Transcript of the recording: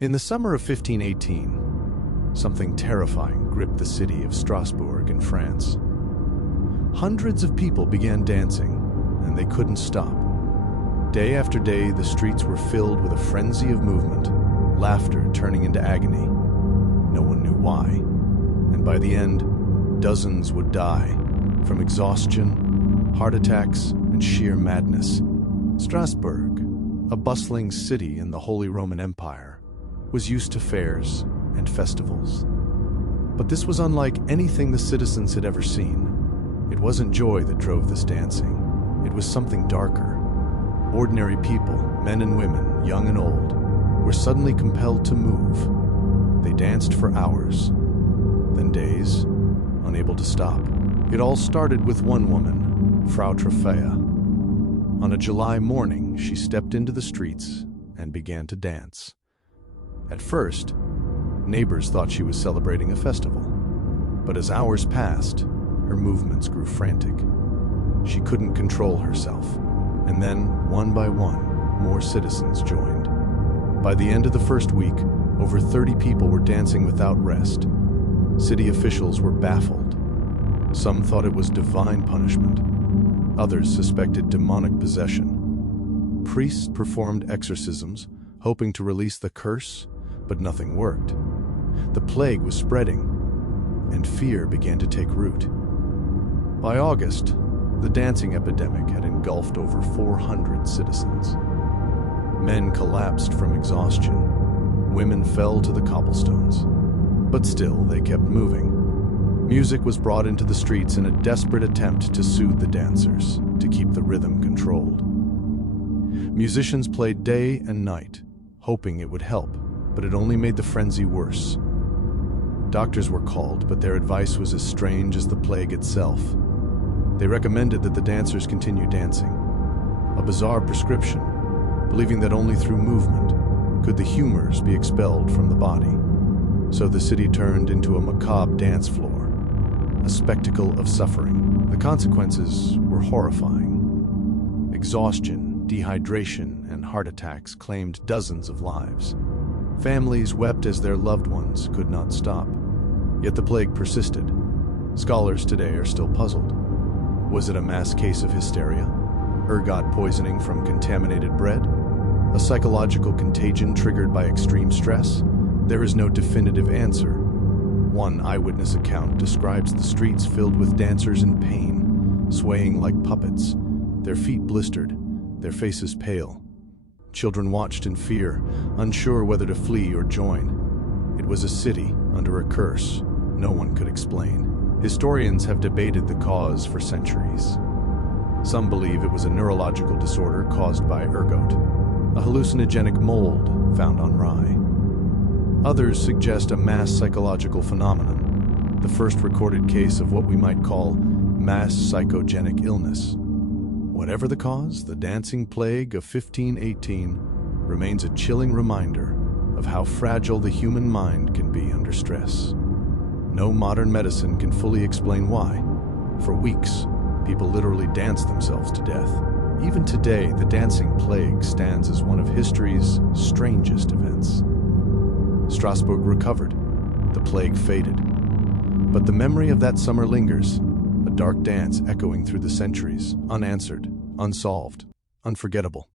In the summer of 1518, something terrifying gripped the city of Strasbourg in France. Hundreds of people began dancing, and they couldn't stop. Day after day, the streets were filled with a frenzy of movement, laughter turning into agony. No one knew why, and by the end, dozens would die from exhaustion, heart attacks, and sheer madness. Strasbourg, a bustling city in the Holy Roman Empire, was used to fairs and festivals. But this was unlike anything the citizens had ever seen. It wasn't joy that drove this dancing. It was something darker. Ordinary people, men and women, young and old, were suddenly compelled to move. They danced for hours, then days, unable to stop. It all started with one woman, Frau Trofea. On a July morning, she stepped into the streets and began to dance. At first, neighbors thought she was celebrating a festival, but as hours passed, her movements grew frantic. She couldn't control herself, and then, one by one, more citizens joined. By the end of the first week, over 30 people were dancing without rest. City officials were baffled. Some thought it was divine punishment. Others suspected demonic possession. Priests performed exorcisms, hoping to release the curse, but nothing worked. The plague was spreading, and fear began to take root. By August, the dancing epidemic had engulfed over 400 citizens. Men collapsed from exhaustion. Women fell to the cobblestones. But still, they kept moving. Music was brought into the streets in a desperate attempt to soothe the dancers, to keep the rhythm controlled. Musicians played day and night, hoping it would help, but it only made the frenzy worse. Doctors were called, but their advice was as strange as the plague itself. They recommended that the dancers continue dancing, a bizarre prescription, believing that only through movement could the humors be expelled from the body. So the city turned into a macabre dance floor, a spectacle of suffering. The consequences were horrifying. Exhaustion, dehydration, and heart attacks claimed dozens of lives. Families wept as their loved ones could not stop. Yet the plague persisted. Scholars today are still puzzled. Was it a mass case of hysteria? Ergot poisoning from contaminated bread? A psychological contagion triggered by extreme stress? There is no definitive answer. One eyewitness account describes the streets filled with dancers in pain, swaying like puppets, their feet blistered, their faces pale. Children watched in fear, unsure whether to flee or join. It was a city under a curse no one could explain. Historians have debated the cause for centuries. Some believe it was a neurological disorder caused by ergot, a hallucinogenic mold found on rye. Others suggest a mass psychological phenomenon, the first recorded case of what we might call mass psychogenic illness. Whatever the cause, the dancing plague of 1518 remains a chilling reminder of how fragile the human mind can be under stress. No modern medicine can fully explain why. For weeks, people literally danced themselves to death. Even today, the dancing plague stands as one of history's strangest events. Strasbourg recovered. The plague faded. But the memory of that summer lingers, a dark dance echoing through the centuries, unanswered, unsolved, unforgettable.